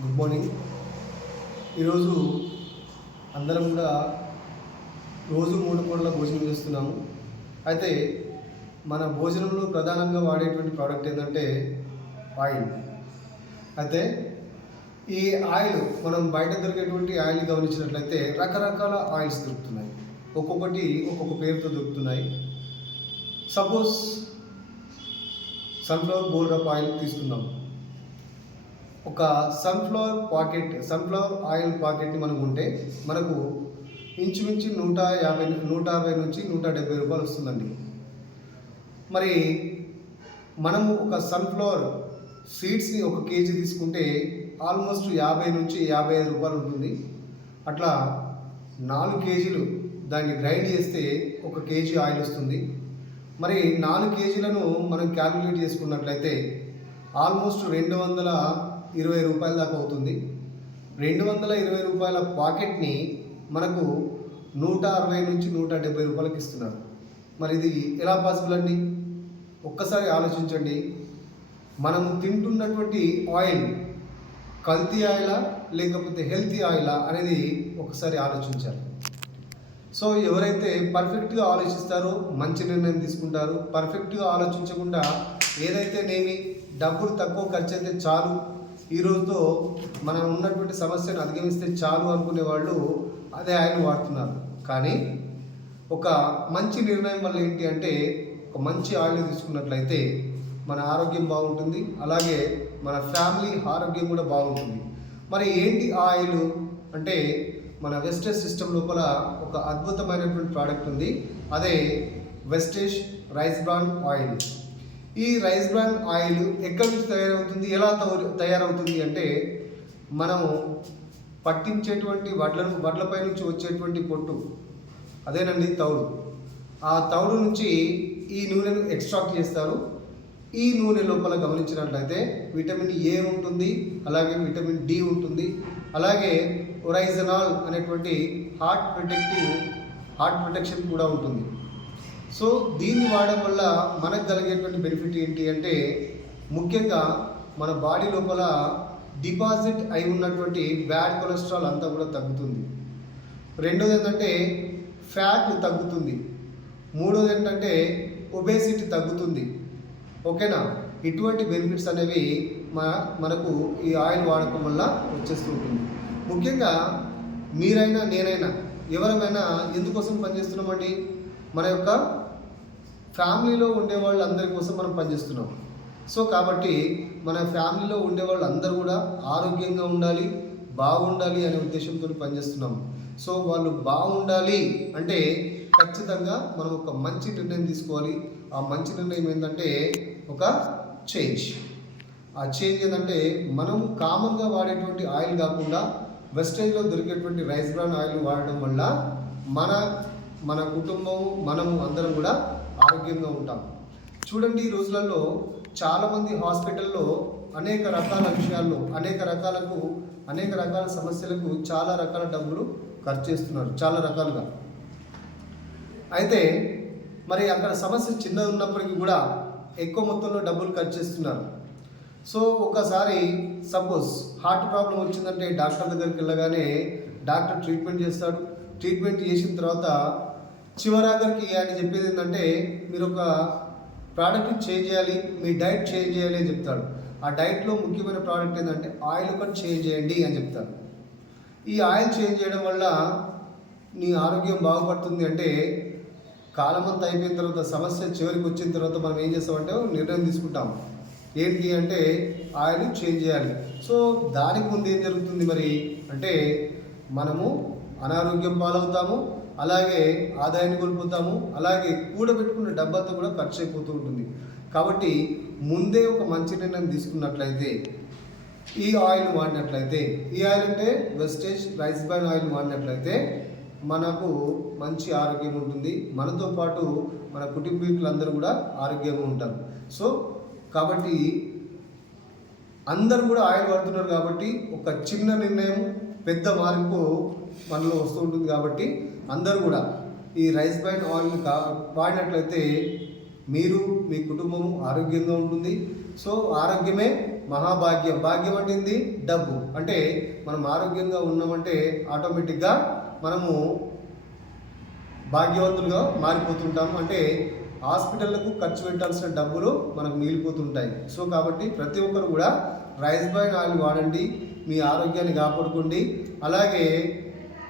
Good morning. ఈరోజు అందరం కూడా రోజు 3 పూటల భోజనం చేస్తున్నాము. అయితే మన భోజనంలో ప్రధానంగా వాడేటువంటి ప్రోడక్ట్ ఏంటంటే ఆయిల్. అయితే ఈ ఆయిల్ మనం బయట దొరికేటువంటి ఆయిల్ గమనించినట్లయితే రకరకాల ఆయిల్స్ దొరుకుతున్నాయి. ఒక్కొక్కటి ఒక్కొక్క పేరుతో దొరుకుతున్నాయి. Suppose sunflower gold drop oil తీసుకుందాం. ఒక సన్ఫ్లవర్ ఆయిల్ పాకెట్ని మనం ఉంటే మనకు ఇంచుమించు 150 నుంచి 170 రూపాయలు వస్తుందండి. మరి మనము ఒక సన్ఫ్లవర్ సీడ్స్ని 1 కేజీ తీసుకుంటే ఆల్మోస్ట్ 50 నుంచి 55 రూపాయలు ఉంటుంది. అట్లా 4 కేజీలు దాన్ని గ్రైండ్ చేస్తే 1 కేజీ ఆయిల్ వస్తుంది. మరి 4 కేజీలను మనం క్యాలిక్యులేట్ చేసుకున్నట్లయితే ఆల్మోస్ట్ 220 రూపాయల దాకా అవుతుంది. 220 రూపాయల పాకెట్ని మనకు 160 నుంచి 170 రూపాయలకి ఇస్తున్నారు. మరి ఇది ఎలా పాసిబుల్ అండి? ఒక్కసారి ఆలోచించండి. మనం తింటున్నటువంటి ఆయిల్ కల్తీ ఆయిలా లేకపోతే హెల్తీ ఆయిలా అనేది ఒకసారి ఆలోచించాలి. సో ఎవరైతే పర్ఫెక్ట్గా ఆలోచిస్తారో మంచి నిర్ణయం తీసుకుంటారు. పర్ఫెక్ట్గా ఆలోచించకుండా ఏదైతేనేమి డబ్బులు తక్కువ ఖర్చు అయితే చాలు, ఈ రోజుతో మనం ఉన్నటువంటి సమస్యను అధిగమిస్తే చాలు అనుకునే వాళ్ళు అదే ఆయిల్ వాడుతున్నారు. కానీ ఒక మంచి నిర్ణయం వల్ల ఏంటి అంటే ఒక మంచి ఆయిల్ తీసుకున్నట్లయితే మన ఆరోగ్యం బాగుంటుంది, అలాగే మన ఫ్యామిలీ ఆరోగ్యం కూడా బాగుంటుంది. మరి ఏంటి ఆయిల్ అంటే మన వెస్టేజ్ సిస్టమ్ లోపల ఒక అద్భుతమైనటువంటి ప్రోడక్ట్ ఉంది. అదే వెస్టేజ్ రైస్ బ్రాన్ ఆయిల్. ఈ రైస్ బ్రాన్ ఆయిల్ ఎక్కడి నుంచి తయారవుతుంది, ఎలా తయారవుతుంది అంటే మనం పట్టించేటువంటి వడ్లపై నుంచి వచ్చేటువంటి పొట్టు, అదేనండి తౌడు. ఆ తౌడు నుంచి ఈ నూనెను ఎక్స్ట్రాక్ట్ చేస్తారు. ఈ నూనె లోపల గమనించినట్లయితే విటమిన్ ఏ ఉంటుంది, అలాగే విటమిన్ డి ఉంటుంది, అలాగే ఒరైజనాల్ అనేటువంటి హార్ట్ ప్రొటెక్షన్ కూడా ఉంటుంది. సో దీన్ని వాడడం వల్ల మనకు కలిగేటువంటి బెనిఫిట్ ఏంటి అంటే ముఖ్యంగా మన బాడీ లోపల డిపాజిట్ అయి ఉన్నటువంటి బ్యాడ్ కొలెస్ట్రాల్ అంతా కూడా తగ్గుతుంది. రెండోది ఏంటంటే ఫ్యాట్ తగ్గుతుంది. మూడోది ఏంటంటే ఒబేసిటీ తగ్గుతుంది. ఓకేనా? ఇటువంటి బెనిఫిట్స్ అనేవి మనకు ఈ ఆయిల్ వాడకం వల్ల వచ్చేస్తూ ఉంటుంది. ముఖ్యంగా మీరైనా నేనైనా ఎవరైనా ఎందుకోసం పనిచేస్తున్నామండి? మన యొక్క ఫ్యామిలీలో ఉండే వాళ్ళందరి కోసం మనం పనిచేస్తున్నాం. సో కాబట్టి మన ఫ్యామిలీలో ఉండే వాళ్ళందరూ కూడా ఆరోగ్యంగా ఉండాలి, బాగుండాలి అనే ఉద్దేశంతో పనిచేస్తున్నాం. సో వాళ్ళు బాగుండాలి అంటే ఖచ్చితంగా మనం ఒక మంచి నిర్ణయం తీసుకోవాలి. ఆ మంచి నిర్ణయం ఏంటంటే ఒక చేంజ్. ఆ చేంజ్ ఏంటంటే మనం కామన్గా వాడేటువంటి ఆయిల్ కాకుండా వెస్టేజ్లో దొరికేటువంటి రైస్ బ్రాన్ ఆయిల్ వాడడం వల్ల మన కుటుంబం మనము అందరం కూడా ఆరోగ్యంగా ఉంటాం. చూడండి, ఈ రోజులలో చాలామంది హాస్పిటల్లో అనేక రకాల విషయాల్లో అనేక రకాల సమస్యలకు చాలా రకాల డబ్బులు ఖర్చు చేస్తున్నారు, చాలా రకాలుగా. అయితే మరి అక్కడ సమస్య చిన్నది ఉన్నప్పటికీ కూడా ఎక్కువ మొత్తంలో డబ్బులు ఖర్చు చేస్తున్నారు. సో ఒకసారి సపోజ్ హార్ట్ ప్రాబ్లం వచ్చిందంటే డాక్టర్ దగ్గరికి వెళ్ళగానే డాక్టర్ ట్రీట్మెంట్ చేస్తాడు. ట్రీట్మెంట్ చేసిన తర్వాత చివరాఖరికి ఆయన చెప్పేది ఏంటంటే మీరు ఒక ప్రోడక్ట్ చేంజ్ చేయాలి, మీ డైట్ చేంజ్ చేయాలి అని చెప్తాడు. ఆ డైట్లో ముఖ్యమైన ప్రోడక్ట్ ఏంటంటే ఆయిల్ ఒకటి చేంజ్ చేయండి అని చెప్తాడు. ఈ ఆయిల్ చేంజ్ చేయడం వల్ల నీ ఆరోగ్యం బాగుపడుతుంది అంటే కాలం అంతా అయిపోయిన తర్వాత సమస్య చివరికి వచ్చిన తర్వాత మనం ఏం చేస్తామంటే నిర్ణయం తీసుకుంటాం. ఏంటి అంటే ఆయిల్ చేంజ్ చేయాలి. సో దానికి ముందు ఏం జరుగుతుంది మరి అంటే మనము అనారోగ్యం పాలవుతాము, అలాగే ఆదాయాన్ని కోల్పోతాము, అలాగే కూడబెట్టుకున్న డబ్బంతా కూడా ఖర్చు అయిపోతూ ఉంటుంది. కాబట్టి ముందే ఒక మంచి నిర్ణయం తీసుకున్నట్లయితే ఈ ఆయిల్ వాడినట్లయితే, ఈ ఆయిల్ అంటే వెస్టేజ్ రైస్ బ్రాన్ ఆయిల్ వాడినట్లయితే మనకు మంచి ఆరోగ్యం ఉంటుంది. మనతో పాటు మన కుటుంబీకులందరూ కూడా ఆరోగ్యంగా ఉంటారు. సో కాబట్టి అందరూ కూడా ఆయిల్ వాడుతున్నారు కాబట్టి ఒక చిన్న నిర్ణయం పెద్ద మార్పు మనలో వస్తూ ఉంటుంది. కాబట్టి అందరూ కూడా ఈ రైస్ బ్రాన్ ఆయిల్ని వాడినట్లయితే మీరు మీ కుటుంబం ఆరోగ్యంగా ఉంటుంది. సో ఆరోగ్యమే మహాభాగ్యం. భాగ్యం అంటే ఏంది? డబ్బు. అంటే మనం ఆరోగ్యంగా ఉన్నామంటే ఆటోమేటిక్గా మనము భాగ్యవంతులుగా మారిపోతుంటాము. అంటే హాస్పిటళ్లకు ఖర్చు పెట్టాల్సిన డబ్బులు మనకు మిగిలిపోతుంటాయి. సో కాబట్టి ప్రతి ఒక్కరు కూడా రైస్ బ్రాన్ ఆయిల్ వాడండి, మీ ఆరోగ్యాన్ని కాపాడుకోండి. అలాగే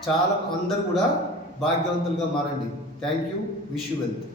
చాలా అందరూ కూడా భాగ్యవంతులుగా మారండి. Thank you. Wish you wealth.